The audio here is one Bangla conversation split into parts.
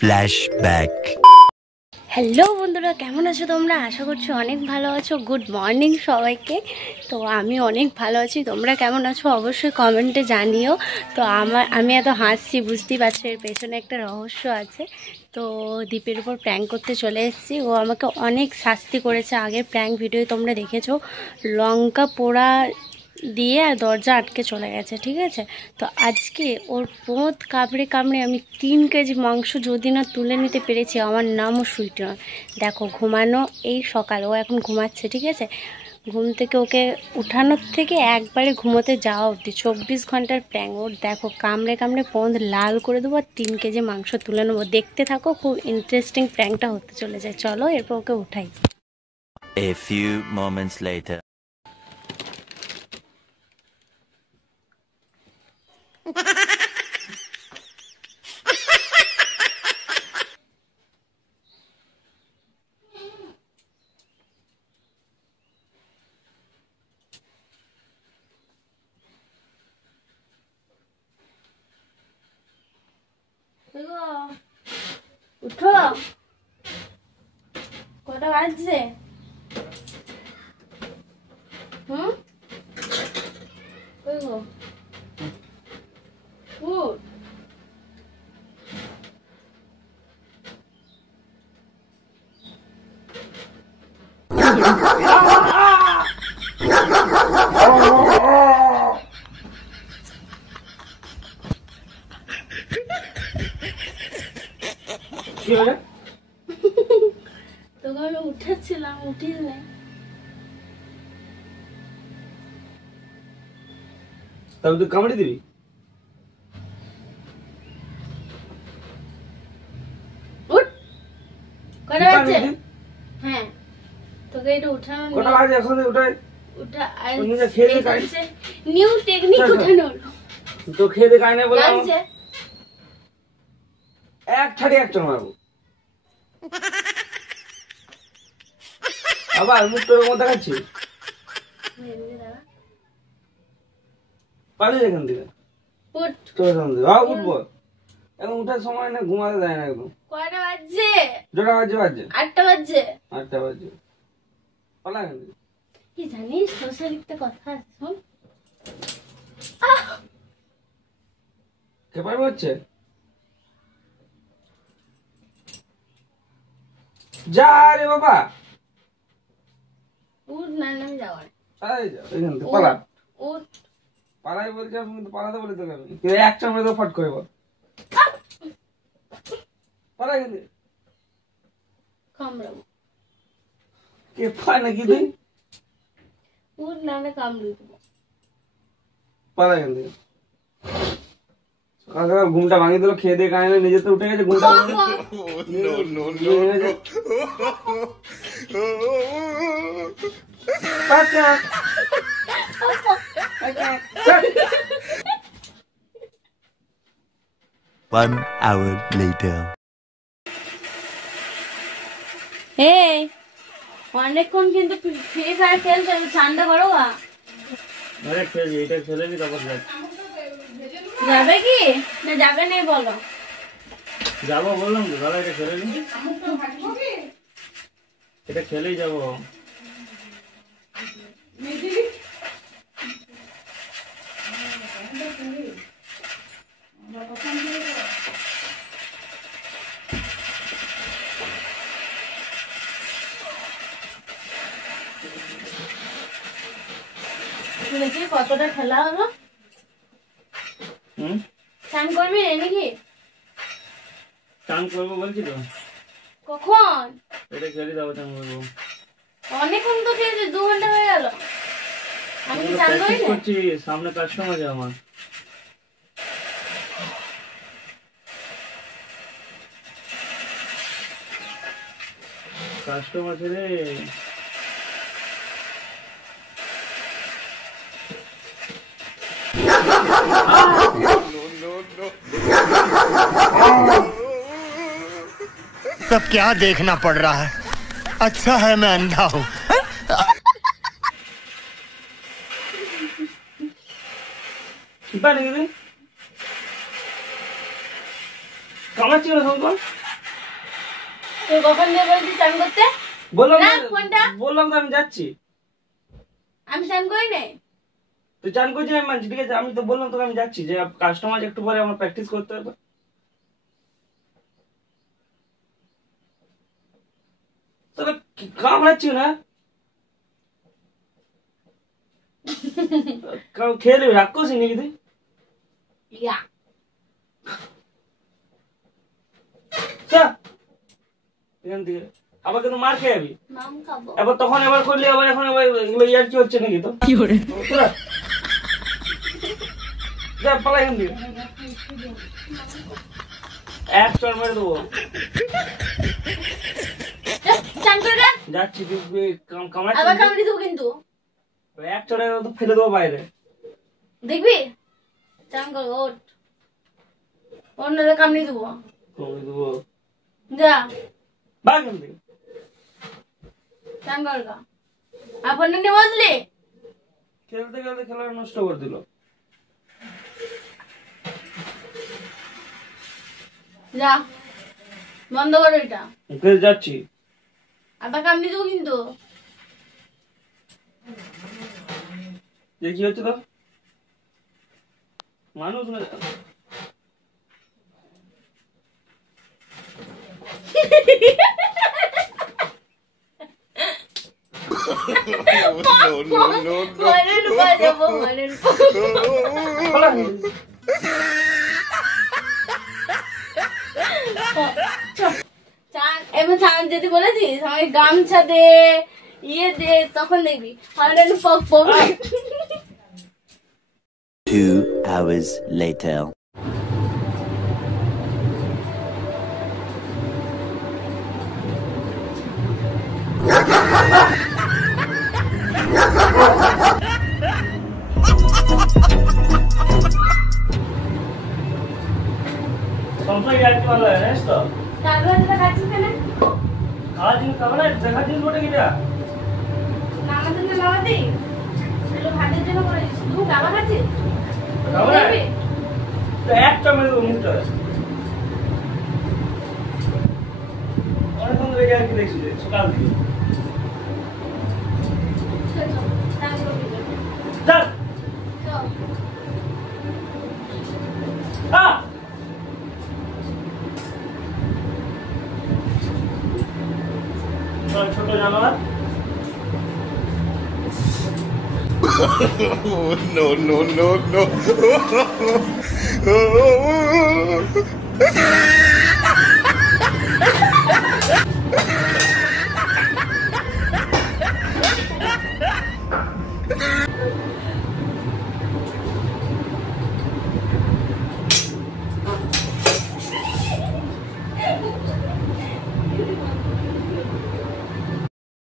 ফ্ল্যাশব্যাক। হ্যালো বন্ধুরা, কেমন আছো তোমরা? আশা করছি অনেক ভালো আছো। গুড মর্নিং সবাইকে। তো আমি অনেক ভালো আছি, তোমরা কেমন আছো অবশ্যই কমেন্টে জানিও। তো আমি এত হাসছি বুঝতেই পারছো, এর পেছনে একটা রহস্য আছে। তো দীপের উপর প্র্যাঙ্ক করতে চলে এসেছি। ও আমাকে অনেক শাস্তি করেছে, আগের প্র্যাঙ্ক ভিডিও তোমরা দেখেছো। লঙ্কা পোড়া দিয়ে আর দরজা আটকে চলে গেছে, ঠিক আছে। তো আজকে ওর পোঁত কামড়ে কামড়ে আমি 3 কেজি মাংস যদি না তুলে নিতে পেরেছি, আমার নামও সুইটি নয়। দেখো, ঘুমানো এই সকাল, ও এখন ঘুমাচ্ছে, ঠিক আছে। ঘুম থেকে ওকে উঠানোর থেকে একবারে ঘুমোতে যাওয়া অবধি 24 ঘন্টার প্র্যাঙ্ক। ওর দেখো কামড়ে কামড়ে পোঁত লাল করে দেবো আর 3 কেজি মাংস তুলে নেবো। দেখতে থাকো, খুব ইন্টারেস্টিং প্র্যাঙ্কটা হতে চলে যায়। চলো এরপর ওকে উঠাই। A few moments later. উঠো, কটা বাজছে? উঠ। তোকে আমি উঠেছিলাম, উঠিস না। তবে তুই কামড়ে দিবি? উঠ। কটা বাজছে? হ্যাঁ, তোকে এটা উঠানো। কটা বাজে এখন? উঠাই উঠা। নিজে খেয়ে দে কাই। নিউ টেকনিক উঠানোর। তো খেয়ে দে কাই না বলে লাগছে। এক ছাড়ি এক চড় মারবো। আবার মুখ তোর মধ্যে দেখাচ্ছি। পালিয়ে এখান থেকে। উঠ। তোর সামনে হ্যাঁ উঠবো। এখন উঠার সময় না, ঘুমাতে দেয় না একদম। কয়টা বাজছে? জোটা বাজছে বাজছে 8টা বাজছে। 8টা বাজছে। পালা এখান থেকে। কি জানিস, সোশ্যাল একটা কথা আছে, শোন। খেপার হচ্ছে যা রে বাবা। উঠ না, আমি যাবো না। এখান থেকে পালা। উঠ। পালাই বলছি আমি, কিন্তু পালাতে বলে তোকে আমি। তুই এক চামড়ে তো ফট করে বল। পালা এখান থেকে। কামড়াবো। কে পায় নাকি তুই? উঠ না, কামড়ে দেবো। পালা এখান থেকে। সকাল সকাল ঘুমটা ভাঙিয়ে দিল, খেয়ে দিয়ে কাহিনী নিজে তো উঠে গেছে। ঘুমটা One hour later. এই অনেকক্ষণ কিন্তু ফ্রি ফায়ার খেলছে, ঠান্ডা করো। আরে খেলি, এটা খেলে নি তারপর যাবে কি না যাবে না বলো? যাবো বললাম তো, দাদা এটা খেলে নি। এটা খেলেই যাবো। দেখি কতটা খেলা হলো। চান করবি নাকি? চান করবো বলছি তো। কখন? এটা খেলে যাবো, চান করবো। অনেকক্ষণ তো খেয়েছে, 2 ঘন্টা হয়ে গেল। আমি কি চান করি না? সামনে কাস্টমার আছে আমার। কাস্টমার আছে রে। सब क्या देखना पड़ रहा है? अच्छा है मैं अंधा हूँ। চিপা নাকি তুই কামাচ্ছি না সব তুই কখন দিয়ে বলছিস চান করতে? বললাম না, ফোনটা। বললাম তো আমি যাচ্ছি। আমি চান করি নাই। তুই চান করছিস আমি মানছি, ঠিক আছে, আমি তো বললাম তোকে আমি যাচ্ছি, যে কাস্টমার একটু পরে আমার প্র্যাকটিস করতে হবে। তবে কামড়াচ্ছি না, খেয়ে নেবি, রাগ করছিস নাকি তুই? ইয়া চা এখান থেকে আবার কিন্তু মার খেয়ে যাবি। মাম খাবো। এবার তখন এবার করলি, আবার এখন আবার এগুলো ইয়ার কি হচ্ছে নাকি? তো কি করে যা পালা এখান থেকে, এক চড় মেরে দেবো। চান করে যা। যাচ্ছি, তুই আবার কামড়াচ্ছিস, কামড়ি দেবো কিন্তু। এক চড়ে তো ফেলে দেবো বাইরে। দেখবি চান করবো, ওঠ ওর নাহলে কামড়ি দেবো। কামড়ে দেবো, যা বাঘ এখান থেকে। চান করগা আপন নিয়ে বসলি। খেলতে খেলতে খেলাটা নষ্ট করে দিল। যা বন্ধ করো এটা। যাচ্ছি, আবার কামড়ি দেবো কিন্তু। যে কি হচ্ছে তো মানুষ না। মনের উপর যাবো, মনের উপর। চান এবার চান যেতে বলেছিস আমাকে গামছা দে, ইয়ে দে, তখন দেখবি হঠাৎ পক পক। 2 hours later. সংসার ইয়ার কি ভালো লাগে, জানিস তো? তারপর যেটা খাচ্ছিস কেন? খাওয়া জিনিস খাবে না, দেখা জিনিস বটে কিটা। নামার জন্য নামাতি এগুলো ভাতের জন্য করে দিচ্ছি, তুই খাবার খাচ্ছিস? খাবে না? তো এক চামচ দেবো মুখটা। অনেকক্ষণ ধরে আর কি দেখছি যে সকাল থেকে। চল ছোট জানোয়ার। no, no, no, no.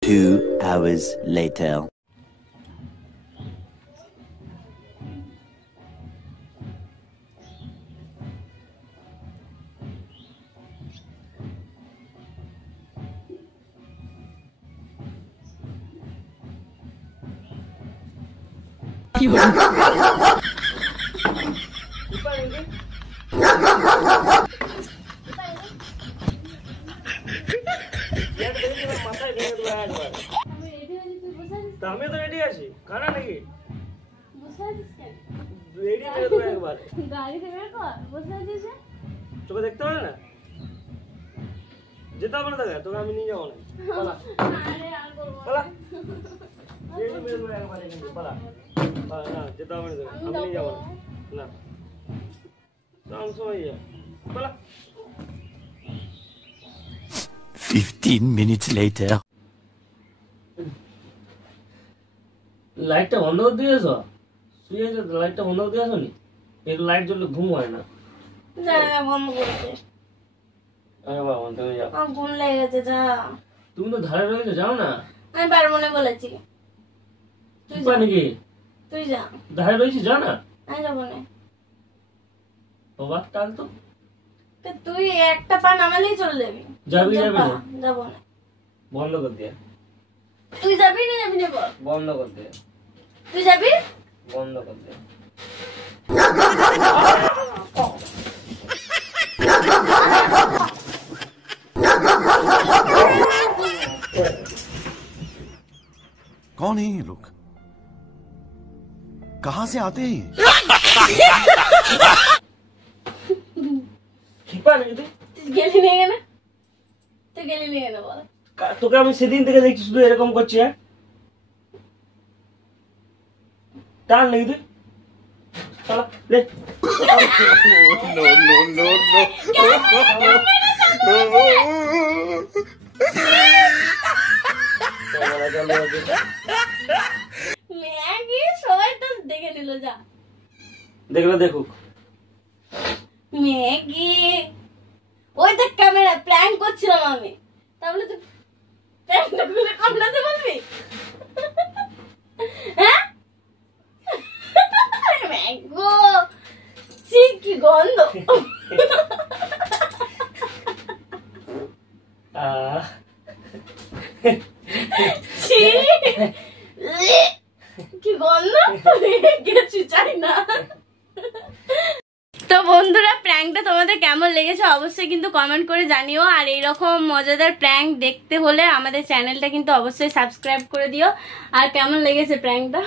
2 hours later. আমি তো রেডি আছি, খানা নাকি রেডি করে দেবো একবার। তোকে দেখতে হবে না, যেতে হবে না, দেখা তোকে আমি নিয়ে যাবো না। পালা পালা, রেডি করে দেবো একবার এখানে, পালা পালা, না যেতে হবে না, তোকে আমি নিয়ে যাবো না, না সময় পালা। 15 minutes later. লাইটটা বন্ধ করে দিয়েছ? শুয়ে গেছে, লাইটটা বন্ধ করে দিয়েছ নি? এই লাইট জ্বললে ঘুম হয় না। বন্ধ করেছে, আরে বাবা, তুমি যাও, আমার ঘুম লেগে গেছে। যা, তুমি তো ধারে রয়েছে, যাও না। আমি পারবো না বলেছি। তুই যা, নাকি তুই যা, ধারে রয়েছি, যা না। আমি যাবো না। বাবা টাল তো, তো তুই একটা পা নামালেই চলে যাবি। যাবি যাবি না? যাবো না। বন্ধ কর দিয়ে, তুই যাবি না যাবি না বল? বন্ধ কর দিয়ে, তুই যাবি? বন্ধ করতে। कौन है ये लोग? कहां से आते हैं? ক্ষিপা নাকি তুই? গেলি নিয়ে গেলে তুই গেলি নিয়ে গেলে বল। তোকে আমি সেদিন থেকে দেখছি শুধু এরকম করছি। হ্যাঁ টান নাকি তুই? চলা লে। No, no, no, no. Maggi সবাই তো দেখে নিল, যা দেখলো দেখুক। ম্যাগি ওই দেখ ক্যামেরা প্র্যাঙ্ক করছিলাম আমি, তাহলে তুই প্র্যাঙ্কটা খুলে কামড়াতে বলবি? হ্যাঁ ম্যাগো ছি কি গন্ধ। ছি কি গন্ধ, কিছু চাই না। তো বন্ধুরা প্র্যাঙ্কটা তোমাদের কেমন লেগেছে অবশ্যই কিন্তু কমেন্ট করে জানিও। আর এইরকম মজাদার প্র্যাঙ্ক দেখতে হলে আমাদের চ্যানেলটা কিন্তু অবশ্যই সাবস্ক্রাইব করে দিও। আর কেমন লেগেছে প্র্যাঙ্কটা?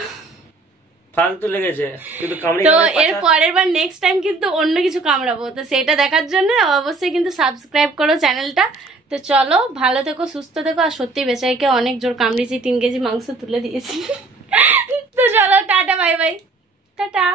ফালতু লেগেছে কিন্তু কামড়ে তো গেলে এর পরের বার নেক্সট টাইম কিন্তু অন্য কিছু কামড়াবো, তো সেটা দেখার জন্য অবশ্যই কিন্তু সাবস্ক্রাইব করো চ্যানেলটা। তো চলো ভালো থেকো, সুস্থ থেকো। আর সত্যি বেচাইকে অনেক জোর কামড়েছি, 3 কেজি মাংস তুলে দিয়েছি। তো চলো টাটা, বাই বাই, টাটা।